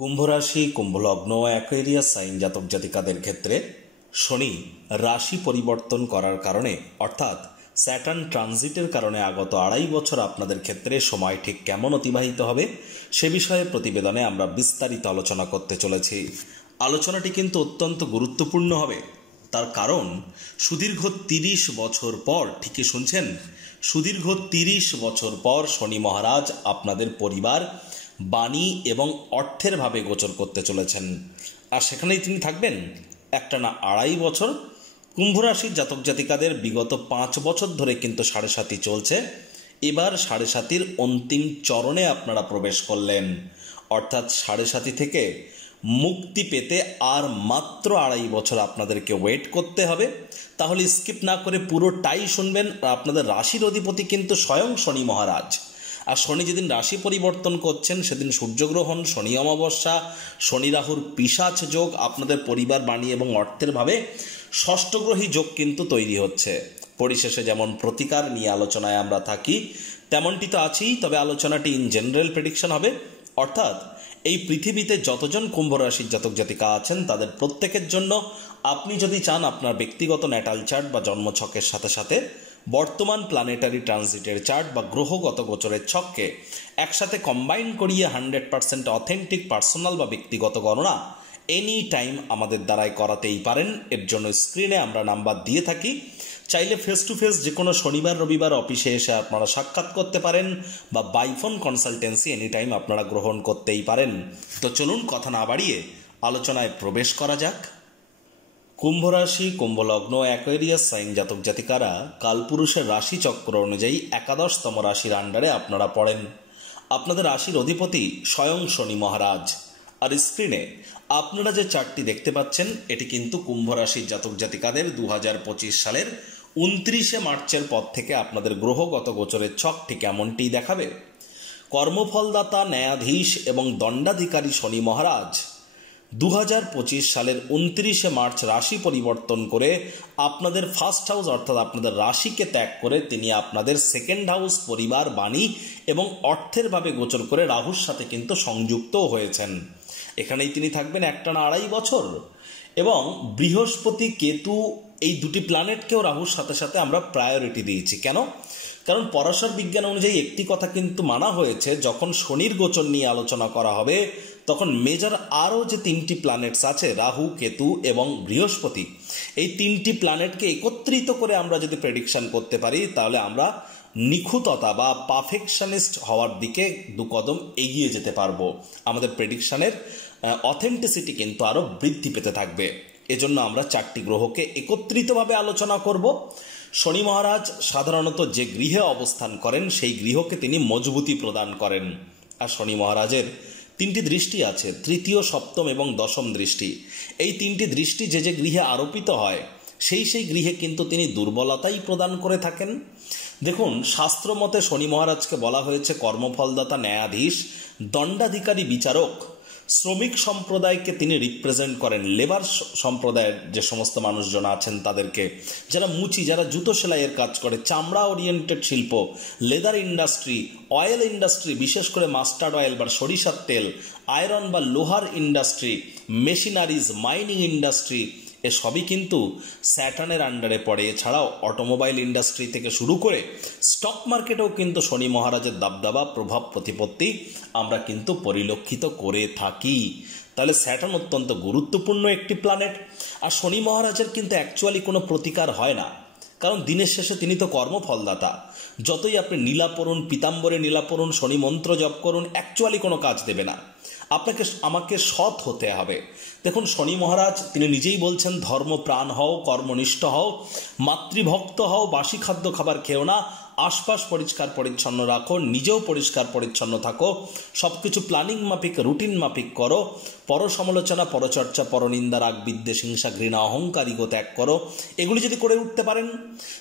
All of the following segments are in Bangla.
কুম্ভ রাশি, কুম্ভ লগ্ন, অ্যাকোয়ারিয়াস সাইন জাতক জাতিকাদের ক্ষেত্রে শনি রাশি পরিবর্তন করার কারণে অর্থাৎ স্যাটার্ন ট্রানজিটের কারণে আগত 2.5 বছর আপনাদের ক্ষেত্রে সময় ঠিক কেমন অতিবাহিত হবে সে বিষয়ে প্রতিবেদনে আমরা বিস্তারিত আলোচনা করতে চলেছি। আলোচনাটি কিন্তু অত্যন্ত গুরুত্বপূর্ণ হবে, তার কারণ সুদীর্ঘ 30 বছর পর, ঠিকই শুনছেন, সুদীর্ঘ 30 বছর পর শনি মহারাজ আপনাদের পরিবার, বাণী এবং অর্থের ভাবে গোচর করতে চলেছেন। আর সেখানেই তিনি থাকবেন একটানা 2.5 বছর। কুম্ভ রাশির জাতক জাতিকাদের বিগত 5 বছর ধরে কিন্তু 7.5 চলছে। এবার 7.5 অন্তিম চরণে আপনারা প্রবেশ করলেন, অর্থাৎ 7.5 থেকে মুক্তি পেতে আর মাত্র 2.5 বছর আপনাদেরকে ওয়েট করতে হবে। তাহলে স্কিপ না করে পুরোটাই শুনবেন। আর আপনাদের রাশির অধিপতি কিন্তু স্বয়ং শনি মহারাজ। আর শনি যেদিন রাশি পরিবর্তন করছেন সেদিন সূর্যগ্রহণ, শনি অমাবস্যা, শনি রাহুর পিশাচ যোগ, আপনাদের পরিবার, বাণী এবং অর্থের ভাবে ষষ্ঠগ্রহী যোগ কিন্তু তৈরি হচ্ছে। পরিশেষে যেমন প্রতিকার নিয়ে আলোচনায় আমরা থাকি তেমনটি তো আছেই, তবে আলোচনাটি ইন জেনারেল প্রেডিকশন হবে, অর্থাৎ এই পৃথিবীতে যতজন কুম্ভ রাশির জাতক জাতিকা আছেন তাদের প্রত্যেকের জন্য আপনি যদি চান আপনার ব্যক্তিগত ন্যাটাল চার্ট বা জন্মছকের সাথে সাথে বর্তমান প্ল্যানেটারি ট্রানজিটের চার্ট বা গ্রহগত গোচরের ছককে একসাথে কম্বাইন করিয়ে 100% অথেন্টিক পার্সোনাল বা ব্যক্তিগত গণনা এনি টাইম আমাদের দ্বারাই করাতেই পারেন। এর জন্য স্ক্রিনে আমরা নাম্বার দিয়ে থাকি, চাইলে ফেস টু ফেস যে কোনো শনিবার রবিবার অফিসে এসে আপনারা সাক্ষাৎ করতে পারেন বা বাইফোন কনসালটেন্সি এনি টাইম আপনারা গ্রহণ করতেই পারেন। তো চলুন কথা না বাড়িয়ে আলোচনায় প্রবেশ করা যাক। কুম্ভ রাশি, কুম্ভ লগ্ন, অ্যাকোয়ারিয়াস সাইন জাতক জাতিকারা কালপুরুষের রাশি চক্র অনুযায়ী 11তম রাশির আন্ডারে আপনারা পড়েন। আপনাদের রাশির অধিপতি স্বয়ং শনি মহারাজ। আর স্ক্রিনে আপনারা যে চার্টটি দেখতে পাচ্ছেন এটি কিন্তু কুম্ভ রাশির জাতক জাতিকাদের 2025 সালের 29শে মার্চের পর থেকে আপনাদের গ্রহগত গোচরের ছকটি কেমনটি দেখাবে। কর্মফলদাতা, ন্যায়াধীশ এবং দণ্ডাধিকারী শনি মহারাজ 2025 সালের 29শে মার্চ রাশি পরিবর্তন করে আপনাদের ফার্স্ট হাউস অর্থাৎ আপনাদের রাশিকে ত্যাগ করে তিনি আপনাদের সেকেন্ড হাউস, পরিবার, বাণী এবং অর্থের ভাবে গোচর করে রাহুর সাথে কিন্তু সংযুক্ত হয়েছেন। এখানেই তিনি থাকবেন একটানা 2.5 বছর। এবং বৃহস্পতি, কেতু এই দুটি প্ল্যানেটকেও রাহুর সাথে সাথে আমরা প্রায়োরিটি দিয়েছি। কেন? কারণ পরাশর বিজ্ঞান অনুযায়ী একটি কথা কিন্তু মানা হয়েছে, যখন শনির গোচর নিয়ে আলোচনা করা হবে তখন মেজর আরও যে 3টি প্ল্যানেটস আছে, রাহু, কেতু এবং বৃহস্পতি, এই 3টি প্ল্যানেটকে একত্রিত করে আমরা যদি প্রেডিকশন করতে পারি তাহলে আমরা নিখুঁততা বা পারফেকশনিস্ট হওয়ার দিকে 2 কদম এগিয়ে যেতে পারবো। আমাদের প্রেডিকশনের অথেন্টিসিটি কিন্তু আরও বৃদ্ধি পেতে থাকবে। এজন্য আমরা 4টি গ্রহকে একত্রিতভাবে আলোচনা করব। শনি মহারাজ সাধারণত যে গৃহে অবস্থান করেন সেই গৃহকে তিনি মজবুতি প্রদান করেন। আর শনি মহারাজের 3টি দৃষ্টি আছে, তৃতীয়, সপ্তম এবং দশম দৃষ্টি। এই 3টি দৃষ্টি যে যে গৃহে আরোপিত হয় সেই গৃহে কিন্তু তিনি দুর্বলতাই প্রদান করে থাকেন। দেখুন, শাস্ত্র মতে শনি মহারাজকে বলা হয়েছে কর্মফলদাতা, ন্যায়াধীশ, দণ্ডাধিকারী, বিচারক। শ্রমিক সম্প্রদায়কে তিনি রিপ্রেজেন্ট করেন, লেবার সম্প্রদায়ের যে সমস্ত মানুষজন আছেন তাদেরকে, যারা মুচি, যারা জুতো সেলাইয়ের কাজ করে, চামড়া ওরিয়েন্টেড শিল্প, লেদার ইন্ডাস্ট্রি, অয়েল ইন্ডাস্ট্রি, বিশেষ করে মাস্টার্ড অয়েল বা সরিষার তেল, আয়রন বা লোহার ইন্ডাস্ট্রি, মেশিনারিজ, মাইনিং ইন্ডাস্ট্রি, এসবই কিন্তু স্যাটার্নের আন্ডারে পড়ে। এছাড়াও অটোমোবাইল ইন্ডাস্ট্রি থেকে শুরু করে স্টক মার্কেটেও কিন্তু শনি মহারাজের দাবদাবা, প্রভাব, প্রতিপত্তি আমরা কিন্তু পরিলক্ষিত করে থাকি। তাহলে স্যাটার্ন অত্যন্ত গুরুত্বপূর্ণ একটি প্ল্যানেট। আর শনি মহারাজের কিন্তু অ্যাকচুয়ালি কোনো প্রতিকার হয় না, কারণ দিনের শেষে তিনি তো কর্মফলদাতা। যতই আপনি নীলা পড়ুন, পিতাম্বরে নীলা পড়ুন, শনি মন্ত্র জপ করুন, অ্যাকচুয়ালি কোনো কাজ দেবে না। আপনাকে আমাকে সৎ হতে হবে। দেখুন, শনি মহারাজ তিনি নিজেই বলছেন, ধর্মপ্রাণ হও, কর্মনিষ্ঠ হও, মাতৃভক্ত হও, বাসি খাদ্য খাবার খেও না, আশপাশ পরিষ্কার পরিচ্ছন্ন রাখো, নিজেও পরিষ্কার পরিচ্ছন্ন থাকো, সবকিছু প্ল্যানিং মাফিক, রুটিন মাফিক করো, পর সমালোচনা, পরচর্চা, পরনিন্দা, রাগ, বিদ্বেষ, হিংসা, ঘৃণা, অহংকার, ইগো ত্যাগ করো। এগুলি যদি করে উঠতে পারেন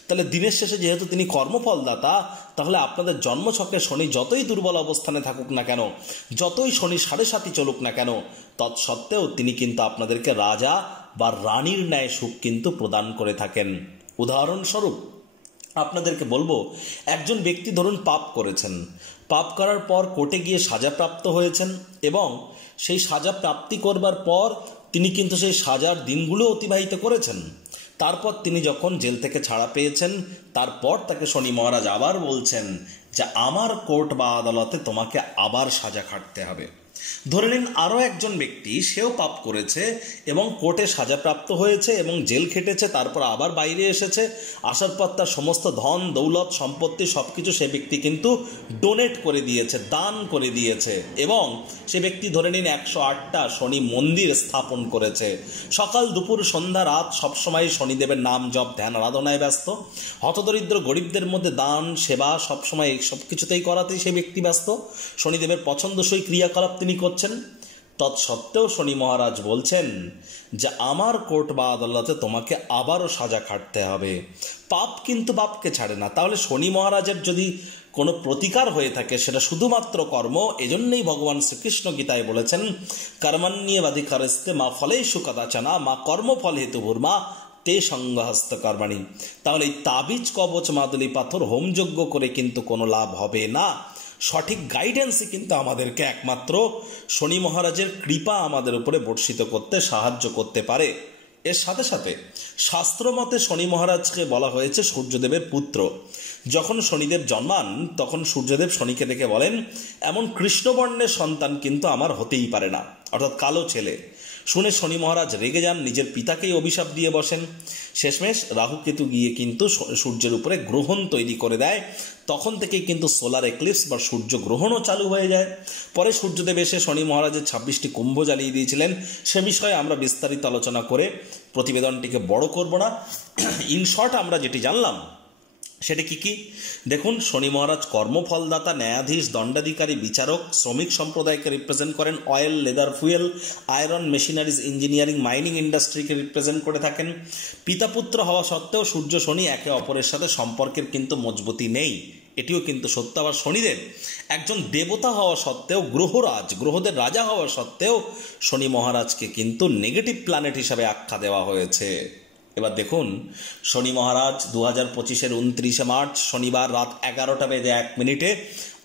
তাহলে দিনের শেষে যেহেতু তিনি কর্মফলদাতা, তাহলে আপনাদের জন্মছকে শনি যতই দুর্বল অবস্থানে থাকুক না কেন, যতই শনি 7.5 চলুক না কেন, তৎসত্ত্বেও তিনি কিন্তু আপনাদেরকে রাজা বা রানীর ন্যায় সুখ কিন্তু প্রদান করে থাকেন। উদাহরণস্বরূপ আপনাদেরকে বলবো, একজন ব্যক্তি ধরুন পাপ করেছেন, পাপ করার পর কোর্টে গিয়ে সাজাপ্রাপ্ত হয়েছেন এবং সেই সাজা প্রাপ্তি করবার পর তিনি কিন্তু সেই সাজার দিনগুলো অতিবাহিত করেছেন। তারপর তিনি যখন জেল থেকে ছাড়া পেয়েছেন, তারপর তাকে শনি মহারাজ আবার বলছেন যে আমার কোর্ট বা আদালতে তোমাকে আবার সাজা খাটতে হবে। ধরে নিন আরও একজন ব্যক্তি, সেও পাপ করেছে এবং কোর্টে সাজাপ্রাপ্ত হয়েছে এবং জেল খেটেছে, তারপর আবার বাইরে এসেছে, আসার পর তার সমস্ত ধন দৌলত সম্পত্তি সব কিছু সে ব্যক্তি কিন্তু ডোনেট করে দিয়েছে, দান করে দিয়েছে এবং সে ব্যক্তি ধরে নিন 108টা শনি মন্দির স্থাপন করেছে। সকাল দুপুর সন্ধ্যা রাত সবসময় শনিদেবের নাম জপ ধ্যান আরাধনায় ব্যস্ত, হতদরিদ্র গরিবদের মধ্যে দান সেবা সবসময় এই সব কিছুতেই করাতেই সে ব্যক্তি ব্যস্ত, শনিদেবের পছন্দসই ক্রিয়াকলাপ তিনি করছেন। তৎসত্ত্বেও শনি মহারাজ বলছেন যে আমার কোর্ট বা আদালতে তোমাকে আবারও সাজা খাটতে হবে। পাপ কিন্তু পাপকে ছাড়ে না। তাহলে শনি মহারাজের যদি কোনো প্রতিকার হয়ে থাকে সেটা শুধুমাত্র কর্ম। এজন্যই ভগবান শ্রীকৃষ্ণ গীতায় বলেছেন কর্মণ্যেবাধিকারস্তে মা ফলেষু কদাচনা মা কর্মফল হেতুর্মা তে সঙ্গহস্ত কর্মাণি। তাহলে এই তাবিজ কবচ মাদুলি পাথর হোমযজ্ঞ করে কিন্তু কোনো লাভ হবে না। সঠিক গাইডেন্সই কিন্তু আমাদেরকে একমাত্র শনি মহারাজের কৃপা আমাদের উপরে বর্ষিত করতে সাহায্য করতে পারে। এর সাথে সাথে শাস্ত্রমতে শনি মহারাজকে বলা হয়েছে সূর্যদেবের পুত্র। যখন শনিদেব জন্মান তখন সূর্যদেব শনিকে ডেকে বলেন এমন কৃষ্ণবর্ণের সন্তান কিন্তু আমার হতেই পারে না, অর্থাৎ কালো ছেলে। শুনে শনি মহারাজ রেগে যান, নিজের পিতাকেই অভিশাপ দিয়ে বসেন। শেষমেশ রাহুকেতু গিয়ে কিন্তু সূর্যের উপরে গ্রহণ তৈরি করে দেয়। তখন থেকেই কিন্তু সোলার এক্লিপস বা সূর্য গ্রহণও চালু হয়ে যায়। পরে সূর্যদেব এসে শনি মহারাজের 26টি কুম্ভ জ্বালিয়ে দিয়েছিলেন। সে বিষয়ে আমরা বিস্তারিত আলোচনা করে প্রতিবেদনটিকে বড় করব না। ইন শর্ট আমরা যেটি জানলাম সেটা কি দেখুন, শনি মহারাজ কর্মফলদাতা, ন্যায়াধীশ, দণ্ডাধিকারী, বিচারক, শ্রমিক সম্প্রদায়কে রিপ্রেজেন্ট করেন, oil, leather, fuel, iron, machineries, engineering, mining ইন্ডাস্ট্রিকে রিপ্রেজেন্ট করে থাকেন। পিতাপুত্র হওয়া সত্ত্বেও সূর্য শনি একে অপরের সাথে সম্পর্কের কিন্তু মজবুতি নেই, এটিও কিন্তু সত্য। আবার শনিদেব একজন দেবতা হওয়া সত্ত্বেও, গ্রহরাজ, গ্রহদের রাজা হওয়া সত্ত্বেও শনি মহারাজকে কিন্তু নেগেটিভ প্ল্যানেট হিসাবে আখ্যা দেওয়া হয়েছে। এবার দেখুন, শনি মহারাজ 2025-এর 29শে মার্চ শনিবার রাত 11:01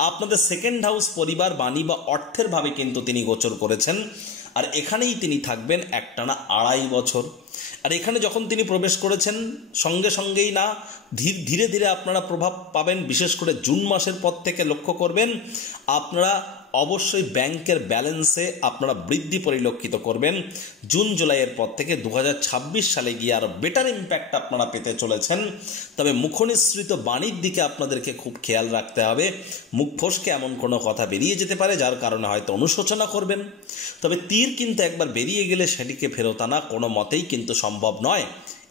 আপনাদের সেকেন্ড হাউস পরিবার, বাণী বা অর্থের ভাবে কিন্তু তিনি গোচর করেছেন। আর এখানেই তিনি থাকবেন একটানা 2.5 বছর। আর এখানে যখন তিনি প্রবেশ করেছেন সঙ্গে সঙ্গেই না, ধীরে ধীরে আপনারা প্রভাব পাবেন। বিশেষ করে জুন মাসের পর থেকে লক্ষ্য করবেন আপনারা অবশ্যই ব্যাংকের ব্যালেন্সে আপনারা বৃদ্ধি পরিলক্ষিত করবেন। জুন জুলাইয়ের পর থেকে 2026 সালে গিয়ে আরও বেটার ইম্প্যাক্ট আপনারা পেতে চলেছেন। তবে মুখনিসৃত বাণীর দিকে আপনাদেরকে খুব খেয়াল রাখতে হবে। মুখ ফসকে এমন কোনো কথা বেরিয়ে যেতে পারে যার কারণে হয়তো অনুশোচনা করবেন। তবে তীর কিন্তু একবার বেরিয়ে গেলে সেটিকে ফেরত আনা কোনো মতেই কিন্তু সম্ভব নয়।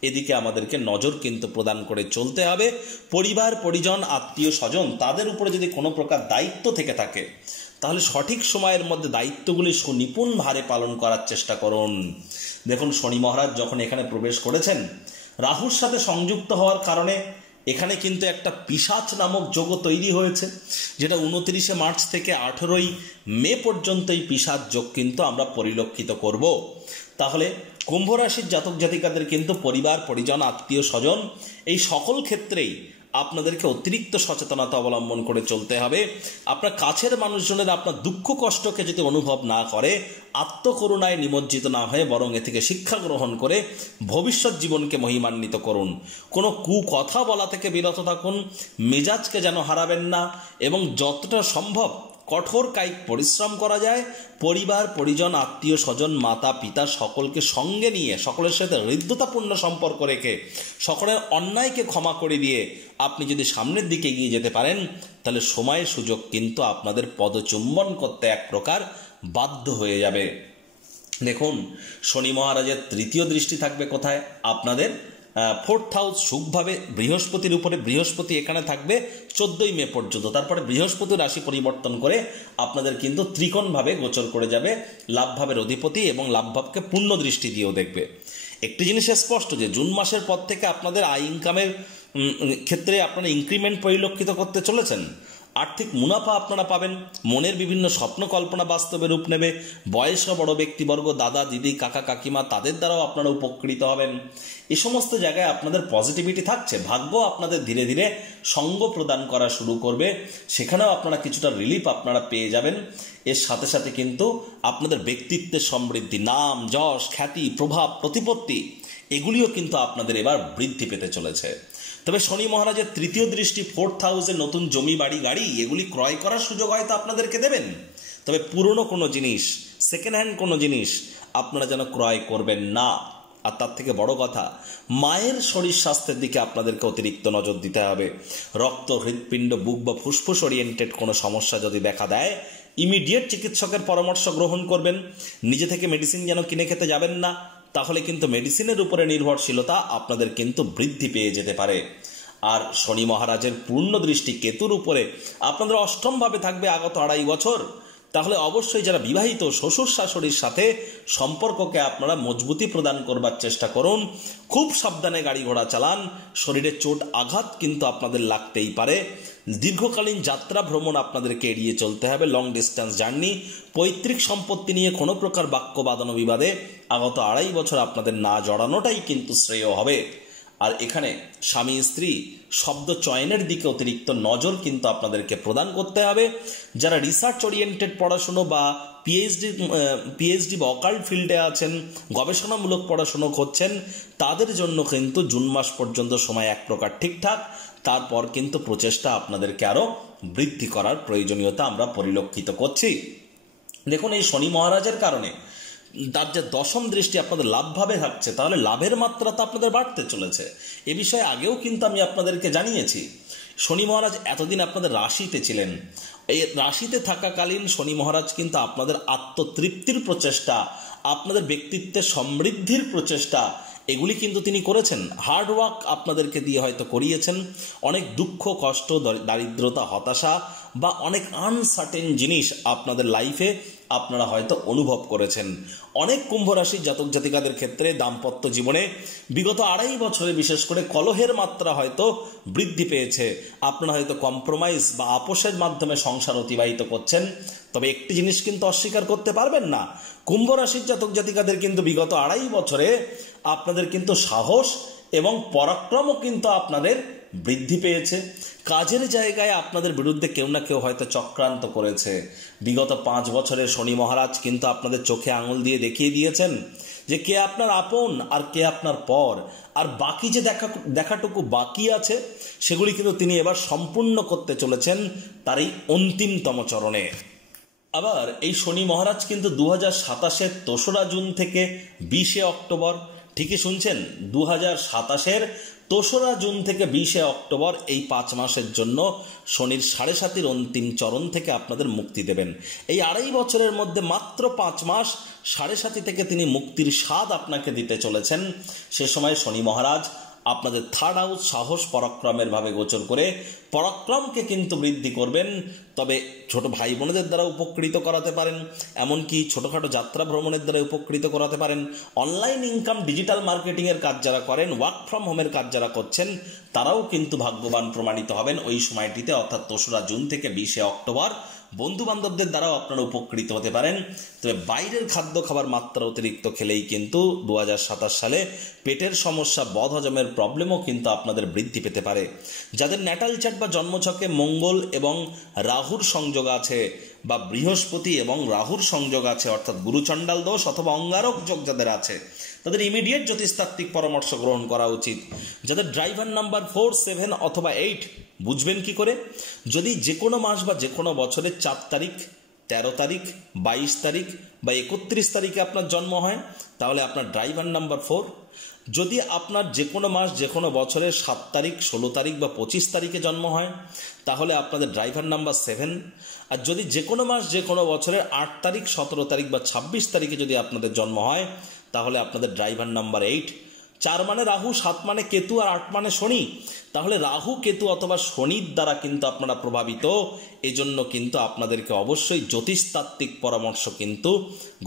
এদিকে আমাদেরকে নজর কিন্তু প্রদান করে চলতে হবে। পরিবার পরিজন আত্মীয় স্বজন তাদের উপরে যদি কোনো প্রকার দায়িত্ব থেকে থাকে তাহলে সঠিক সময়ের মধ্যে দায়িত্বগুলি সুনিপুণ ভারে পালন করার চেষ্টা করুন। দেখুন, শনি মহারাজ যখন এখানে প্রবেশ করেছেন রাহুর সাথে সংযুক্ত হওয়ার কারণে এখানে কিন্তু একটা পিশাচ নামক যোগ তৈরি হয়েছে, যেটা 29শে মার্চ থেকে 18ই মে পর্যন্ত এই পিশাচ যোগ কিন্তু আমরা পরিলক্ষিত করব। তাহলে কুম্ভ রাশির জাতক জাতিকাদের কিন্তু পরিবার পরিজন আত্মীয় স্বজন এই সকল ক্ষেত্রেই আপনাদেরকে অতিরিক্ত সচেতনতা অবলম্বন করে চলতে হবে। আপনার কাছের মানুষজনের আপনার দুঃখ কষ্টকে যদি অনুভব না করে, আত্মকরুণায় নিমজ্জিত না হয়ে বরং এ থেকে শিক্ষা গ্রহণ করে ভবিষ্যৎ জীবনকে মহিমান্বিত করুন। কোনো কুকথা বলা থেকে বিরত থাকুন, মেজাজকে যেন হারাবেন না এবং যতটা সম্ভব কঠোর কায়িক পরিশ্রম করা যায়, পরিবার পরিজন আত্মীয় স্বজন মাতা পিতা সকলকে সঙ্গে নিয়ে, সকলের সাথে হৃদ্যতাপূর্ণ সম্পর্ক রেখে, সকলের অন্যায়কে ক্ষমা করে দিয়ে আপনি যদি সামনের দিকে এগিয়ে যেতে পারেন তাহলে সময় সুযোগ কিন্তু আপনাদের পদচুম্বন করতে এক প্রকার বাধ্য হয়ে যাবে। দেখুন, শনি মহারাজের তৃতীয় দৃষ্টি থাকবে কোথায়? আপনাদের 4th হাউস সুখভাবে বৃহস্পতির উপরে। বৃহস্পতি এখানে থাকবে 14ই মে পর্যন্ত। তারপরে বৃহস্পতি রাশি পরিবর্তন করে আপনাদের কিন্তু ত্রিকোণভাবে গোচর করে যাবে লাভভাবের অধিপতি এবং লাভভাবকে পূর্ণ দৃষ্টি দিয়েও দেখবে। একটি জিনিস স্পষ্ট যে জুন মাসের পর থেকে আপনাদের আয় ইনকামের ক্ষেত্রে আপনারা ইনক্রিমেন্ট পরিলক্ষিত করতে চলেছেন। আর্থিক মুনাফা আপনারা পাবেন, মনের বিভিন্ন স্বপ্ন কল্পনা বাস্তবে রূপ নেবে, বয়স্ক বড় ব্যক্তিবর্গ, দাদা দিদি কাকা কাকিমা তাদের দ্বারাও আপনারা উপকৃত হবেন। এই সমস্ত জায়গায় আপনাদের পজিটিভিটি থাকছে। ভাগ্য আপনাদের ধীরে ধীরে সঙ্গ প্রদান করা শুরু করবে, সেখানেও আপনারা কিছুটা রিলিফ আপনারা পেয়ে যাবেন। এর সাথে সাথে কিন্তু আপনাদের ব্যক্তিত্বের সমৃদ্ধি, নাম যশ খ্যাতি প্রভাব প্রতিপত্তি এগুলিও কিন্তু আপনাদের এবার বৃদ্ধি পেতে চলেছে। তবে শনি মহারাজের তৃতীয় দৃষ্টি 4th হাউসে নতুন জমি বাড়ি গাড়ি এগুলি ক্রয় করার সুযোগ হয়তো আপনাদেরকে দেবেন। তবে পুরনো কোনো জিনিস, সেকেন্ড হ্যান্ড কোনো জিনিস আপনারা যেন ক্রয় করবেন না। আর তার থেকে বড় কথা, মায়ের শরীর স্বাস্থ্যের দিকে আপনাদেরকে অতিরিক্ত নজর দিতে হবে। রক্ত হৃৎপিণ্ড বুক বা ফুসফুস ওরিয়েন্টেড কোনো সমস্যা যদি দেখা দেয়, ইমিডিয়েট চিকিৎসকের পরামর্শ গ্রহণ করবেন। নিজে থেকে মেডিসিন যেন কিনে খেতে যাবেন না, তাহলে কিন্তু মেডিসিনের উপরে নির্ভরশীলতা আপনাদের কিন্তু বৃদ্ধি পেয়ে যেতে পারে। আর শনি মহারাজের পূর্ণ দৃষ্টি কেতুর উপরে আপনাদের অষ্টমভাবে থাকবে আগত 2.5 বছর। তাহলে অবশ্যই যারা বিবাহিত, শ্বশুর শাশুড়ির সাথে সম্পর্ককে আপনারা মজবুতি প্রদান করবার চেষ্টা করুন। খুব সাবধানে গাড়ি ঘোড়া চালান, শরীরে চোট আঘাত কিন্তু আপনাদের লাগতেই পারে। দীর্ঘকালীন যাত্রা ভ্রমণ আপনাদেরকে এড়িয়ে চলতে হবে, লং ডিস্টেন্স জার্নি। পৈতৃক সম্পত্তি নিয়ে কোনো প্রকার বাক্য বাদন বিবাদে আগত 2.5 বছর আপনাদের না জড়ানোটাই কিন্তু শ্রেয় হবে। আর এখানে স্বামী স্ত্রী শব্দ চয়নের দিকে অতিরিক্ত নজর কিন্তু আপনাদেরকে প্রদান করতে হবে। যারা রিসার্চ ওরিয়েন্টেড পড়াশুনো বা পিএইচডি বা অকাল্ট ফিল্ডে আছেন, গবেষণামূলক পড়াশুনো করছেন, তাদের জন্য কিন্তু জুন মাস পর্যন্ত সময় এক প্রকার ঠিকঠাক। তারপর কিন্তু প্রচেষ্টা আপনাদেরকে আরও বৃদ্ধি করার প্রয়োজনীয়তা আমরা পরিলক্ষিত করছি। দেখুন, এই শনি মহারাজের কারণে তার যে দশম দৃষ্টি আপনাদের লাভভাবে থাকছে, তাহলে লাভের মাত্রা তো আপনাদের বাড়তে চলেছে। এ বিষয়ে আগেও কিন্তু আমি আপনাদেরকে জানিয়েছি। শনি মহারাজ এতদিন আপনাদের রাশিতে ছিলেন, এই রাশিতে থাকাকালীন শনি মহারাজ কিন্তু আপনাদের আত্মতৃপ্তির প্রচেষ্টা, আপনাদের ব্যক্তিত্বের সমৃদ্ধির প্রচেষ্টা এগুলি কিন্তু তিনি করেছেন। হার্ডওয়ার্ক আপনাদেরকে দিয়ে হয়তো করিয়েছেন। অনেক দুঃখ কষ্ট দারিদ্রতা হতাশা বা অনেক আনসার্টেন জিনিস আপনাদের লাইফে আপনারা হয়তো অনুভব করেছেন। অনেক কুম্ভ রাশির জাতক জাতিকাদের ক্ষেত্রে দাম্পত্য জীবনে বিগত 2.5 বছরে বিশেষ করে কলহের মাত্রা হয়তো বৃদ্ধি পেয়েছে। আপনারা হয়তো কম্প্রোমাইজ বা আপোষের মাধ্যমে সংসার অতিবাহিত করছেন। তবে একটি জিনিস কিন্তু অস্বীকার করতে পারবেন না, কুম্ভ রাশির জাতক জাতিকাদের কিন্তু বিগত 2.5 বছরে আপনাদের কিন্তু সাহস এবং পরাক্রমও কিন্তু আপনাদের বৃদ্ধি পেয়েছে। কাজের জায়গায় আপনাদের বিরুদ্ধে কেউ না কেউ হয়তো চক্রান্ত করেছে। বিগত 5 বছরে শনি মহারাজ কিন্তু আপনাদের চোখে আঙুল দিয়ে দেখিয়ে দিয়েছেন যে কে আপনার আপন আর কে আপনার পর। আর বাকি যে দেখাটুকু বাকি আছে সেগুলি কিন্তু তিনি এবার সম্পূর্ণ করতে চলেছেন তার এই অন্তিমতম চরণে। আবার এই শনি মহারাজ কিন্তু 2027-এর 2রা জুন থেকে 20শে অক্টোবর, ঠিকই শুনছেন, 2027-এর 2রা জুন থেকে 20শে অক্টোবর এই 5 মাসের জন্য শনির 7.5 অন্তিম চরণ থেকে আপনাদের মুক্তি দেবেন। এই 2.5 বছরের মধ্যে মাত্র 5 মাস 7.5 থেকে তিনি মুক্তির স্বাদ আপনাকে দিতে চলেছেন। সে সময় শনি মহারাজ আপনাদের 3rd হাউস সাহস পরাক্রমের ভাবে গোচর করে পরাক্রমকে কিন্তু বৃদ্ধি করবেন। তবে ছোট ভাই বোনদের দ্বারা উপকৃত করাতে পারেন, এমনকি ছোটোখাটো যাত্রা ভ্রমণের দ্বারা উপকৃত করাতে পারেন। অনলাইন ইনকাম ডিজিটাল মার্কেটিংয়ের কাজ যারা করেন, ওয়ার্ক ফ্রম হোমের কাজ যারা করছেন, তারাও কিন্তু ভাগ্যবান প্রমাণিত হবেন ওই সময়টিতে, অর্থাৎ 2রা জুন থেকে 20শে অক্টোবর। বন্ধু বান্ধবদের দ্বারাও আপনারা উপকৃত হতে পারেন। তবে বাইরের খাদ্য খাবার মাত্রা অতিরিক্ত খেলেই কিন্তু 2027 সালে পেটের সমস্যা, বদহজমের প্রবলেমও কিন্তু আপনাদের বৃদ্ধি পেতে পারে। যাদের ন্যাটাল চার্ট বা জন্মছকে মঙ্গল এবং রাহুর সংযোগ আছে বা বৃহস্পতি এবং রাহুর সংযোগ আছে, অর্থাৎ গুরুচণ্ডাল দোষ অথবা অঙ্গারক যোগ যাদের আছে, তাদের ইমিডিয়েট জ্যোতিষতাত্ত্বিক পরামর্শ গ্রহণ করা উচিত। যাদের ড্রাইভার নাম্বার 4, 7 অথবা 8, বুঝবেন কি করে? যদি যে কোনো মাস বা যে কোনো বছরের 4 তারিখ, 13 তারিখ, 22 তারিখ বা 31 তারিখে আপনার জন্ম হয়, তাহলে আপনার ড্রাইভার নাম্বার 4। যদি আপনার যে কোনো মাস যে কোনো বছরের 7 তারিখ, 16 তারিখ বা 25 তারিখে জন্ম হয়, তাহলে আপনাদের ড্রাইভার নাম্বার 7। আর যদি যে কোনো মাস যে কোনো বছরের 8 তারিখ, 17 তারিখ বা 26 তারিখে যদি আপনাদের জন্ম হয়, তাহলে আপনাদের ড্রাইভার নাম্বার 8। 4 মানে রাহু, 7 মানে কেতু আর 8 মানে শনি। তাহলে রাহু কেতু অথবা শনির দ্বারা কিন্তু আপনারা প্রভাবিত। এজন্য কিন্তু আপনাদেরকে অবশ্যই জ্যোতিষতাত্ত্বিক পরামর্শ কিন্তু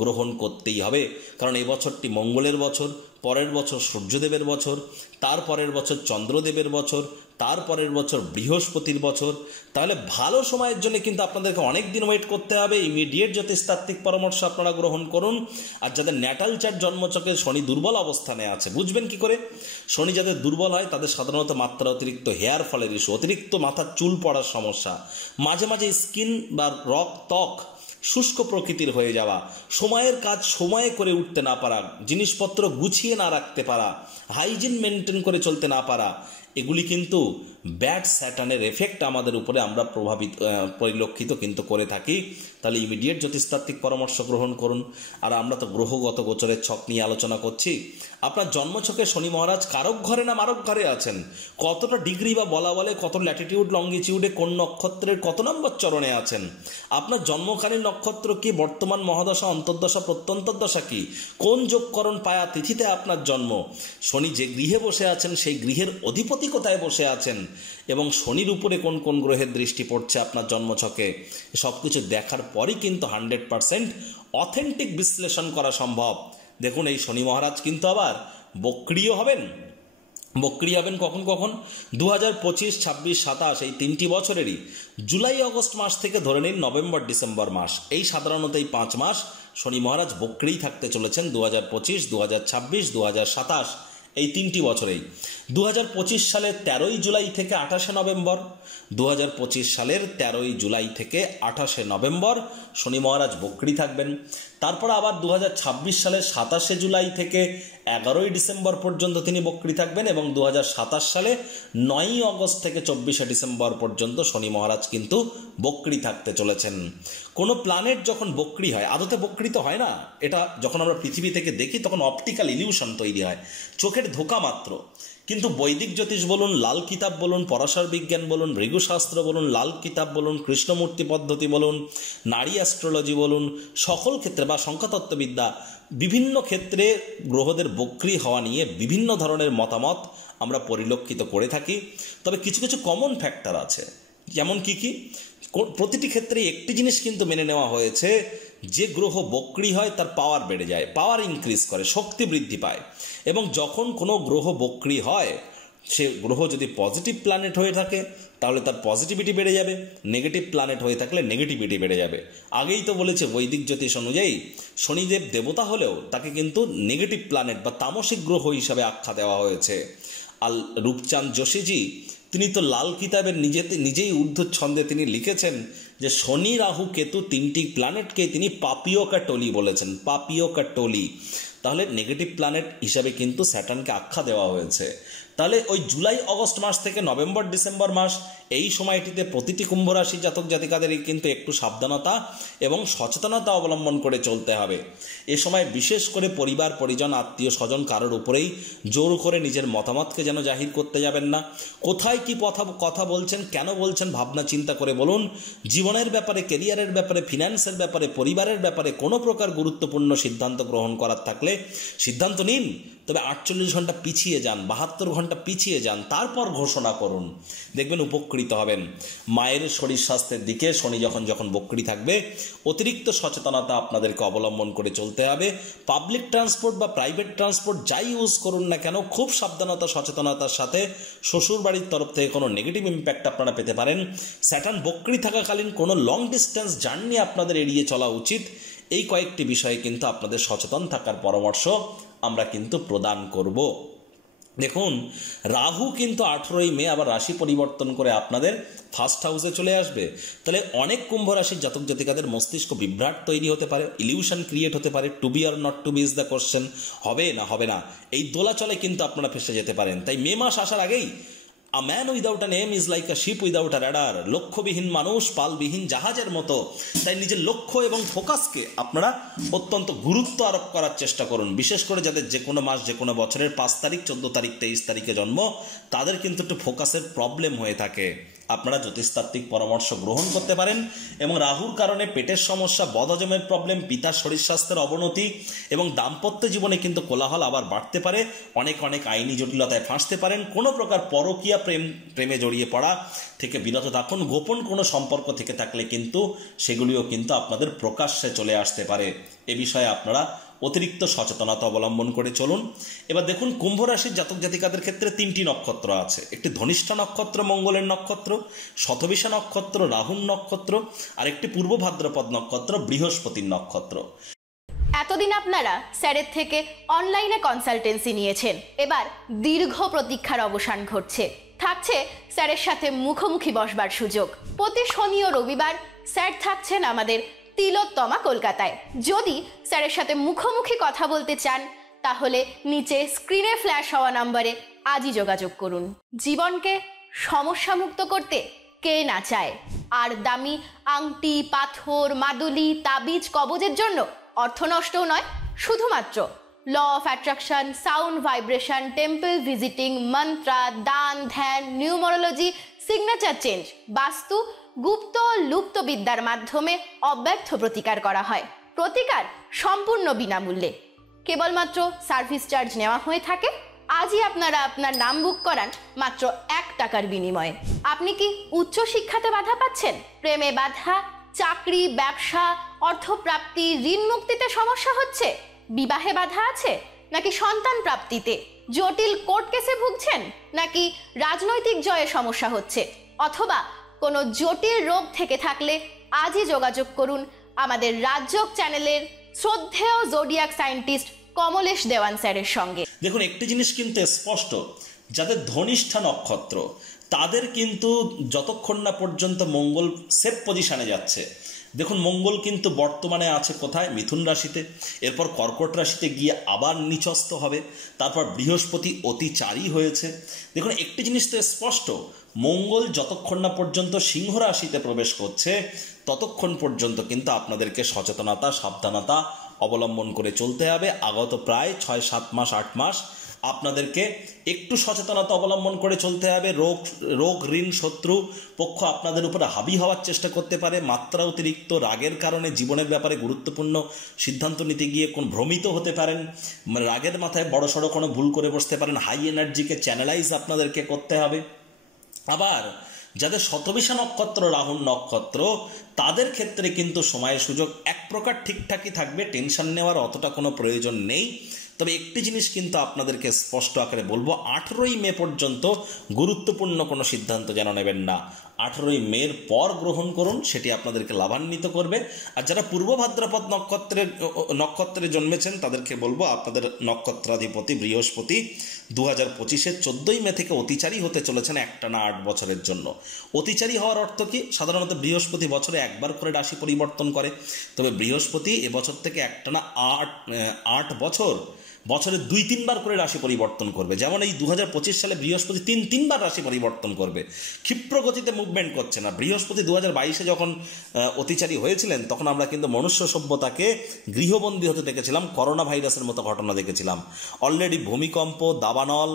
গ্রহণ করতেই হবে। কারণ এই বছরটি মঙ্গলের বছর, পরের বছর সূর্যদেবের বছর, তার পরের বছর চন্দ্রদেবের বছর, তারপরের বছর বৃহস্পতির বছর। তাহলে ভালো সময়ের জন্য কিন্তু আপনাদেরকে অনেক দিন ওয়েট করতে হবে। ইমিডিয়েট জ্যোতিষতাত্ত্বিক পরামর্শ আপনারা গ্রহণ করুন। আর যাদের ন্যাটাল চার্ট জন্মচকে শনি দুর্বল অবস্থানে আছে, বুঝবেন কি করে? শনি যাদের দুর্বল হয় তাদের সাধারণত মাত্রা অতিরিক্ত হেয়ার ফলের ইস্যু, অতিরিক্ত মাথার চুল পড়ার সমস্যা, মাঝে মাঝে স্কিন বা ত্বক শুষ্ক প্রকৃতির হয়ে যাওয়া, সময়ের কাজ সময়ে করে উঠতে না পারা, জিনিসপত্র গুছিয়ে না রাখতে পারা, হাইজিন মেনটেন করে চলতে না পারা, এগুলি কিন্তু ব্যাড স্যাটার্নের এফেক্ট আমাদের উপরে আমরা পরিলক্ষিত কিন্তু করে থাকি। তাহলে ইমিডিয়েট জ্যোতিষতাত্ত্বিক পরামর্শ গ্রহণ করুন। আর আমরা তো গ্রহগত গোচরের ছক নিয়ে আলোচনা করছি। আপনার জন্মছকে শনি মহারাজ কারক ঘরে না মারক ঘরে আছেন, কতটা ডিগ্রি বা বলা বলে কত ল্যাটিটিউড লঙ্গিটিউডে কোন নক্ষত্রের কত নম্বর চরণে আছেন, আপনার জন্মকালীন নক্ষত্র কি, বর্তমান মহাদশা অন্তর্দশা প্রত্যন্তর্দশা কি, কোন যোগকরণ পায়া তিথিতে আপনার জন্ম, শনি যে গৃহে বসে আছেন সেই গৃহের অধিপতি কোথায় বসে আছেন, এবং শনির উপরে কোন কোন গ্রহের দৃষ্টি পড়ছে আপনার জন্মছকে, সব কিছু দেখার পরই কিন্তু 100% অথেন্টিক বিশ্লেষণ করা সম্ভব। দেখুন, এই শনি মহারাজ কিন্তু আবার বক্রিয় হবেন। বক্রি হবেন কখন কখন? 2025, 26, 27 এই 3টি বছরেরই জুলাই আগস্ট মাস থেকে ধরে নিন নভেম্বর ডিসেম্বর মাস, এই সাধারণত এই 5 মাস শনি মহারাজ বক্রিই থাকতে চলেছেন। 2025, 2026, 2027 এই 3টি বছরেই। 2025 সালের 13ই জুলাই থেকে 28শে নভেম্বর, 2025 সালের 13ই জুলাই থেকে 28শে নভেম্বর শনি মহারাজ বক্রি থাকবেন। তারপর আবার 2026 সালের 27শে জুলাই থেকে 11ই ডিসেম্বর পর্যন্ত তিনি বক্রি থাকবেন, এবং 2027 সালে 9ই অগস্ট থেকে 24শে ডিসেম্বর পর্যন্ত শনি মহারাজ কিন্তু বক্রি থাকতে চলেছেন। কোনো প্ল্যানেট যখন বক্রি হয়, আদতে বক্রি তো হয় না, এটা যখন আমরা পৃথিবী থেকে দেখি তখন অপটিক্যাল ইলিউশন তৈরি হয়, চোখের ধোঁকা মাত্র। কিন্তু বৈদিক জ্যোতিষ বলুন, লাল কিতাব বলুন, পরাশর বিজ্ঞান বলুন, ভৃগুশাস্ত্র বলুন, লাল কিতাব বলুন, কৃষ্ণমূর্তি পদ্ধতি বলুন, নারী অ্যাস্ট্রোলজি বলুন, সকল ক্ষেত্রে বা সংখ্যাতত্ত্ববিদ্যা, বিভিন্ন ক্ষেত্রে গ্রহদের বক্রি হওয়া নিয়ে বিভিন্ন ধরনের মতামত আমরা পরিলক্ষিত করে থাকি। তবে কিছু কিছু কমন ফ্যাক্টর আছে, যেমন কি কি? প্রতিটি ক্ষেত্রে একটি জিনিস কিন্তু মেনে নেওয়া হয়েছে, যে গ্রহ বক্রি হয় তার পাওয়ার বেড়ে যায়, পাওয়ার ইনক্রিজ করে, শক্তি বৃদ্ধি পায়। এবং যখন কোনো গ্রহ বক্রি হয়, সে গ্রহ যদি পজিটিভ প্ল্যানেট হয়ে থাকে তাহলে তার পজিটিভিটি বেড়ে যাবে, নেগেটিভ প্ল্যানেট হয়ে থাকলে নেগেটিভিটি বেড়ে যাবে। আগেই তো বলেছে বৈদিক জ্যোতিষ অনুযায়ী শনিদেব দেবতা হলেও তাকে কিন্তু নেগেটিভ প্ল্যানেট বা তামসিক গ্রহ হিসাবে আখ্যা দেওয়া হয়েছে। আর রূপচাঁদ যোশীজি তিনি তো লাল কিতাবের নিজেই ঊর্ধ্ব ছন্দে তিনি লিখেছেন যে শনি রাহু কেতু 3টি প্ল্যানেটকে তিনি পাপীয় কাটলি বলেছেন, পাপীয় কাটলি। তাহলে নেগেটিভ প্ল্যানেট হিসাবে কিন্তু স্যাটার্নকে আখ্যা দেওয়া হয়েছে। তাহলে ওই জুলাই আগস্ট মাস থেকে নভেম্বর ডিসেম্বর মাস, এই সময়টিতে প্রতিটি কুম্ভ রাশি জাতক জাতিকাদেরই কিন্তু একটু সাবধানতা এবং সচেতনতা অবলম্বন করে চলতে হবে। এ সময় বিশেষ করে পরিবার পরিজন আত্মীয় স্বজন কারোর উপরেই জোর করে নিজের মতামতকে যেন জাহির করতে যাবেন না। কোথায় কি কথা বলছেন, কেন বলছেন, ভাবনা চিন্তা করে বলুন। জীবনের ব্যাপারে, কেরিয়ারের ব্যাপারে, ফিন্যান্সের ব্যাপারে, পরিবারের ব্যাপারে কোনো প্রকার গুরুত্বপূর্ণ সিদ্ধান্ত গ্রহণ করার থাকলে সিদ্ধান্ত নিন, তবে 48 ঘন্টা পিছিয়ে যান, 72 ঘন্টা পিছিয়ে যান, তারপর ঘোষণা করুন, দেখবেন উপকৃত হবেন। মায়ের শরীর স্বাস্থ্যের দিকে শনি যখন বক্রি থাকবে অতিরিক্ত সচেতনতা আপনাদেরকে অবলম্বন করে চলতে হবে। পাবলিক ট্রান্সপোর্ট বা প্রাইভেট ট্রান্সপোর্ট যাই ইউজ করুন না কেন, খুব সাবধানতা সচেতনতার সাথে। শ্বশুর বাড়ির তরফ থেকে কোনো নেগেটিভ ইম্প্যাক্ট আপনারা পেতে পারেন। স্যাটার্ন বক্রি থাকাকালীন কোনো লং ডিস্টেন্স জার্নি আপনাদের এড়িয়ে চলা উচিত। এই কয়েকটি বিষয়ে কিন্তু আপনাদের সচেতন থাকার পরামর্শ আমরা কিন্তু প্রদান করব। দেখুন, রাহু কিন্তু 18ই মে আবার রাশি পরিবর্তন করে আপনাদের ফার্স্ট হাউসে চলে আসবে। তাহলে অনেক কুম্ভ রাশির জাতক জাতিকাদের মস্তিষ্ক বিভ্রাট তৈরি হতে পারে, ইলিউশন ক্রিয়েট হতে পারে। To be or not to be is the question, হবে না হবে না, এই দোলাচলে কিন্তু আপনারা ফেসে যেতে পারেন। তাই মে মাস আসার আগেই A man without a name is like a ship without a radar. লক্ষ্যবিহীন মানুষ পালবিহীন জাহাজের মতো। তাই নিজের লক্ষ্য এবং ফোকাসকে আপনারা অত্যন্ত গুরুত্ব আরোপ করার চেষ্টা করুন। বিশেষ করে যাদের যে কোনো মাস, যে কোনো বছরের 5 তারিখ, 14 তারিখ, 23 তারিখে জন্ম, তাদের কিন্তু একটু ফোকাসের প্রবলেম হয়ে থাকে। আপনারা জ্যোতিষতাত্ত্বিক পরামর্শ গ্রহণ করতে পারেন। এবং রাহুর কারণে পেটের সমস্যা, বদহজমের প্রবলেম, পিতার শরীর স্বাস্থ্যের অবনতি এবং দাম্পত্য জীবনে কিন্তু কোলাহল আবার বাড়তে পারে। অনেক আইনি জটিলতায় ফাঁসতে পারেন। কোনো প্রকার পরকীয়া প্রেমে জড়িয়ে পড়া থেকে বিরত থাকুন। গোপন কোনো সম্পর্ক থেকে থাকলে কিন্তু সেগুলিও কিন্তু আপনাদের প্রকাশ্যে চলে আসতে পারে। এ বিষয়ে আপনারা অতিরিক্ত সচেতনতা অবলম্বন করে চলুন। এবার দেখুন, কুম্ভ রাশির জাতক জাতিকাদের ক্ষেত্রে 3টি নক্ষত্র আছে। একটি ধনিষ্ঠা নক্ষত্র মঙ্গলের নক্ষত্র, শতবিশা নক্ষত্র রাহুর নক্ষত্র, আর একটি পূর্ব ভাদ্রপদ নক্ষত্র বৃহস্পতির নক্ষত্র। এতদিন আপনারা স্যারের থেকে অনলাইনে কনসালটেন্সি নিয়েছেন, এবার দীর্ঘ প্রতীক্ষার অবসান ঘটছে। থাকছে স্যারের সাথে মুখোমুখি বসবার সুযোগ। প্রতি শনি ও রবিবার স্যার থাকছেন আমাদের তিলোত্তমা কলকাতায়। যদি স্যারের সাথে মুখোমুখি কথা বলতে চান তাহলে নিচে স্ক্রিনে ফ্ল্যাশ হওয়া নম্বরে আজই যোগাযোগ করুন। জীবনকে সমস্যামুক্ত করতে কে না চায়? আর দামি আংটি, পাথর, মাদুলি, তাবিজ, কবজের জন্য অর্থ নষ্টও নয়, শুধুমাত্র law of attraction, sound vibration, temple visiting, mantra, দান, ধ্যান, নিউমারোলজি, সিগনেচার চেঞ্জ, বাস্তু, গুপ্ত লুপ্ত বিদ্যার মাধ্যমে অব্যর্থ প্রতিকার করা হয়। প্রতিকার সম্পূর্ণ বিনামূল্যে, কেবলমাত্র সার্ভিস চার্জ নেওয়া হয়ে থাকে। আজই আপনারা আপনার নাম বুক করান মাত্র 1 টাকার বিনিময়ে। আপনি কি উচ্চ শিক্ষাতে বাধা পাচ্ছেন? প্রেমে বাধা, চাকরি, ব্যবসা, অর্থপ্রাপ্তি, ঋণ মুক্তিতে সমস্যা হচ্ছে? বিবাহে বাধা আছে? নাকি সন্তান প্রাপ্তিতে? জটিল কোর্ট কেসে ভুগছেন? নাকি রাজনৈতিক জয়ে সমস্যা হচ্ছে? অথবা কোনো জটিল রোগ থেকে থাকলে আজই যোগাযোগ করুন আমাদের রাজযোগ চ্যানেলের শ্রদ্ধেয় জোডিয়াক সায়েন্টিস্ট কমলেশ দেওয়ান স্যারের সঙ্গে। দেখুন, একটি জিনিস কিন্তু স্পষ্ট, যাদের ধনিষ্ঠা নক্ষত্র তাদের কিন্তু যতক্ষণ না পর্যন্ত মঙ্গল সেফ পজিশনে যাচ্ছে, দেখুন মঙ্গল কিন্তু বর্তমানে আছে কোথায়? মিথুন রাশিতে, এরপর কর্কট রাশিতে গিয়ে আবার নিচস্থ হবে, তারপর বৃহস্পতি অতিচারী হয়েছে। দেখুন একটি জিনিস তো স্পষ্ট, মঙ্গল যতক্ষণ না পর্যন্ত সিংহ রাশিতে প্রবেশ করছে ততক্ষণ পর্যন্ত কিন্তু আপনাদেরকে সচেতনতা, সাবধানতা অবলম্বন করে চলতে হবে। আগত প্রায় 6-7 মাস 8 মাস আপনাদেরকে একটু সচেতনতা অবলম্বন করে চলতে হবে। রোগ ঋণ শত্রু পক্ষ আপনাদের উপরে হাবি হওয়ার চেষ্টা করতে পারে। মাত্রা অতিরিক্ত রাগের কারণে জীবনের ব্যাপারে গুরুত্বপূর্ণ সিদ্ধান্ত নিতে গিয়ে কোন ভ্রমিত হতে পারেন, রাগের মাথায় বড়সড় কোনো ভুল করে বসতে পারেন। হাই এনার্জিকে চ্যানেলাইজ আপনাদেরকে করতে হবে। আবার যাদের শতবিশা নক্ষত্র রাহুর নক্ষত্র তাদের ক্ষেত্রে কিন্তু সময় সুযোগ এক প্রকার ঠিকঠাকই থাকবে, টেনশন নেওয়ার অতটা কোনো প্রয়োজন নেই। তবে একটি জিনিস কিন্তু আপনাদেরকে স্পষ্ট আকারে বলবো, 18ই মে পর্যন্ত গুরুত্বপূর্ণ কোনো সিদ্ধান্ত যেন নেবেন না। 18ই মের পর গ্রহণ করুন, সেটি আপনাদেরকে লাভান্বিত করবে। আর যারা পূর্ব ভাদ্রপদ নক্ষত্রে জন্মেছেন তাদেরকে বলবো, আপনাদের নক্ষত্রাধিপতি বৃহস্পতি 2025-এর 14ই মে থেকে অতিচারী হতে চলেছেন একটানা 8 বছরের জন্য। অতিচারী হওয়ার অর্থ কি? সাধারণত বৃহস্পতি বছরে একবার করে রাশি পরিবর্তন করে, তবে বৃহস্পতি এবছর থেকে একটানা 8 বছরে 2-3 বার করে রাশি পরিবর্তন করবে। যেমন এই 2025 সালে বৃহস্পতি 3 বার রাশি পরিবর্তন করবে, ক্ষিপ্র গতিতে মুভমেন্ট করছে না। বৃহস্পতি 2022-এ যখন অতিচারী হয়েছিলেন তখন আমরা কিন্তু মনুষ্য সভ্যতাকে গৃহবন্দী হতে দেখেছিলাম, করোনা ভাইরাসের মতো ঘটনা দেখেছিলাম। অলরেডি ভূমিকম্প, দাবানল,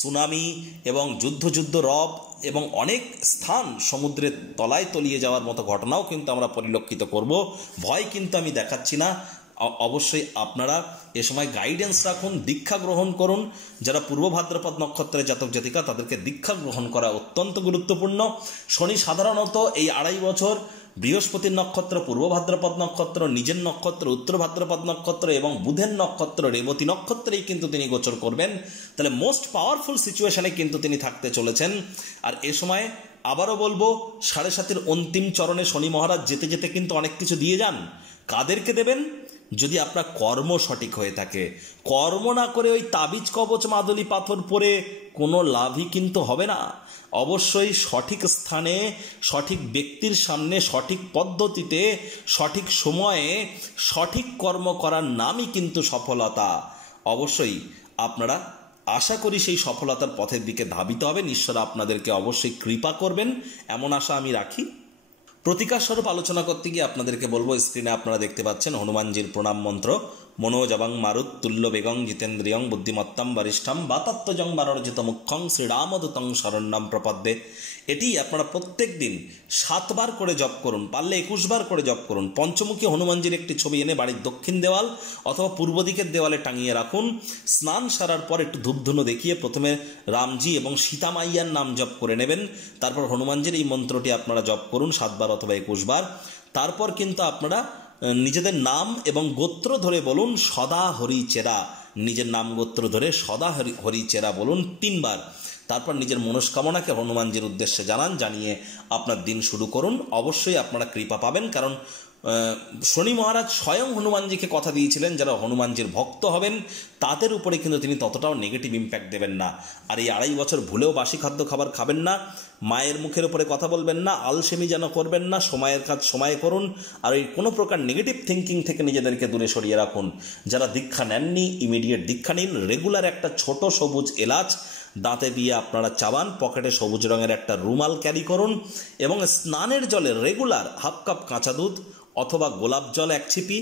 সুনামি এবং যুদ্ধ রব এবং অনেক স্থান সমুদ্রের তলায় তলিয়ে যাওয়ার মতো ঘটনাও কিন্তু আমরা পরিলক্ষিত করব। ভয় কিন্তু আমি দেখাচ্ছি না। অবশ্যই আপনারা এ সময় গাইডেন্স রাখুন, দীক্ষা গ্রহণ করুন। যারা পূর্ব ভাদ্রপদ নক্ষত্রের জাতক জাতিকা তাদেরকে দীক্ষা গ্রহণ করা অত্যন্ত গুরুত্বপূর্ণ। শনি সাধারণত এই 2.5 বছর বৃহস্পতির নক্ষত্র পূর্ব ভাদ্রপদ নক্ষত্র, নিজের নক্ষত্র উত্তর ভাদ্রপদ নক্ষত্র এবং বুধের নক্ষত্র রেবতী নক্ষত্রেই কিন্তু তিনি গোচর করবেন। তাহলে মোস্ট পাওয়ারফুল সিচুয়েশনে কিন্তু তিনি থাকতে চলেছেন। আর এ সময় আবারও বলবো, 7.5-এর অন্তিম চরণে শনি মহারাজ যেতে যেতে কিন্তু অনেক কিছু দিয়ে যান। কাদেরকে দেবেন? যদি আপনার কর্ম সঠিক হয়ে থাকে। কর্ম না করে ওই তাবিজ কবচ মাদুলি পাথর পরে কোনো লাভই কিন্তু হবে না। অবশ্যই সঠিক স্থানে, সঠিক ব্যক্তির সামনে, সঠিক পদ্ধতিতে, সঠিক সময়ে সঠিক কর্ম করার নামই কিন্তু সফলতা। অবশ্যই আপনারা আশা করি সেই সফলতার পথের দিকে ধাবিত হবেন। ঈশ্বর আপনাদেরকে অবশ্যই কৃপা করবেন, এমন আশা আমি রাখি। প্রতিকার স্বরূপ আলোচনা করতে গিয়ে আপনাদেরকে বলবো, স্ক্রিনে আপনারা দেখতে পাচ্ছেন হনুমানজির প্রণাম মন্ত্র, মনোজবং মারুত তুল্য বেগং জিতেন্দ্রিয়ং বুদ্ধিমত্তম বরিষ্ঠম বাতাত্মজং বারর্জিত মুখ্যং শ্রীরামদূতং শরণ্যম প্রপদ্যে। এটি আপনারা প্রত্যেক দিন 7 বার করে জপ করুন, পারলে 21 বার করে জপ করুন। পঞ্চমুখী হনুমানজির একটি ছবি এনে বাড়ির দক্ষিণ দেওয়াল অথবা পূর্ব দিকের দেওয়ালে টাঙিয়ে রাখুন। স্নান সারার পর একটু ধূপধুনো দেখিয়ে প্রথমে রামজি এবং সীতা মাইয়ার নাম জপ করে নেবেন। তারপর হনুমানজির এই মন্ত্রটি আপনারা জপ করুন 7 বার অথবা 21 বার। তারপর কিন্তু আপনারা নিজেদের নাম এবং গোত্র ধরে বলুন সদা হরি চেরা। নিজের নাম গোত্র ধরে সদা হরি চেরা বলুন 3 বার। তারপর নিজের মনস্কামনাকে হনুমানজির উদ্দেশ্যে জানান, জানিয়ে আপনার দিন শুরু করুন। অবশ্যই আপনারা কৃপা পাবেন, কারণ শনি মহারাজ স্বয়ং হনুমানজিকে কথা দিয়েছিলেন যারা হনুমানজির ভক্ত হবেন তাদের উপরে কিন্তু তিনি ততটাও নেগেটিভ ইম্প্যাক্ট দেবেন না। আর এই 2.5 বছর ভুলেও বাসি খাদ্য খাবার খাবেন না, মায়ের মুখের উপরে কথা বলবেন না, আলসেমি যেন করবেন না, সময়ের কাজ সময়ে করুন। আর এই কোনো প্রকার নেগেটিভ থিঙ্কিং থেকে নিজেদেরকে দূরে সরিয়ে রাখুন। যারা দীক্ষা নেননি ইমিডিয়েট দীক্ষা নিন। রেগুলার একটা ছোট সবুজ এলাচ দাঁতে দিয়ে আপনারা চাবান, পকেটে সবুজ রঙের একটা রুমাল ক্যারি করুন এবং স্নানের জলে রেগুলার 1/2 কাপ কাঁচা দুধ অথবা গোলাপ জল 1 ছিপি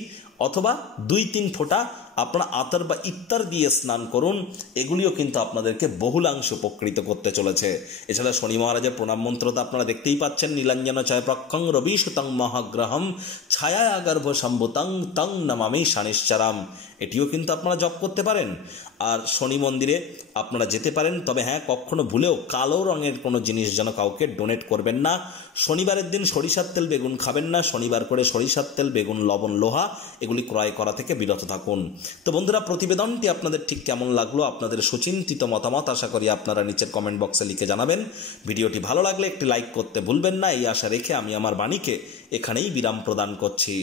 অথবা 2-3 ফোঁটা আপনারা আতর বা ইত্তার দিয়ে স্নান করুন। এগুলিও কিন্তু আপনাদেরকে বহুলাংশ উপকৃত করতে চলেছে। এছাড়া শনি মহারাজের প্রণাম মন্ত্র তো আপনারা দেখতেই পাচ্ছেন, নীলাঞ্জন চয় প্রক্ষং রবি সুতং মহাগ্রহম ছায়া গর্ভ সম্ভুতং তং নমামি শানিশ্চারাম। এটিও কিন্তু আপনারা জপ করতে পারেন। আর শনি মন্দিরে আপনারা যেতে পারেন, তবে হ্যাঁ কখনো ভুলেও কালো রঙের কোনো জিনিস যেন কাউকে ডোনেট করবেন না। শনিবারের দিন সরিষার তেল বেগুন খাবেন না। শনিবার করে সরিষার তেল বেগুন লবণ লোহা এগুলি ক্রয় করা থেকে বিরত থাকুন। তো বন্ধুরা, প্রতিবেদনটি আপনাদের ঠিক কেমন লাগলো, আপনাদের সুচিন্তিত মতামত আশা করি আপনারা নিচের কমেন্ট বক্সে লিখে জানাবেন। ভিডিওটি ভালো লাগলে একটি লাইক করতে ভুলবেন না। এই আশা রেখে আমি আমার বাণীকে এখানেই বিরাম প্রদান করছি।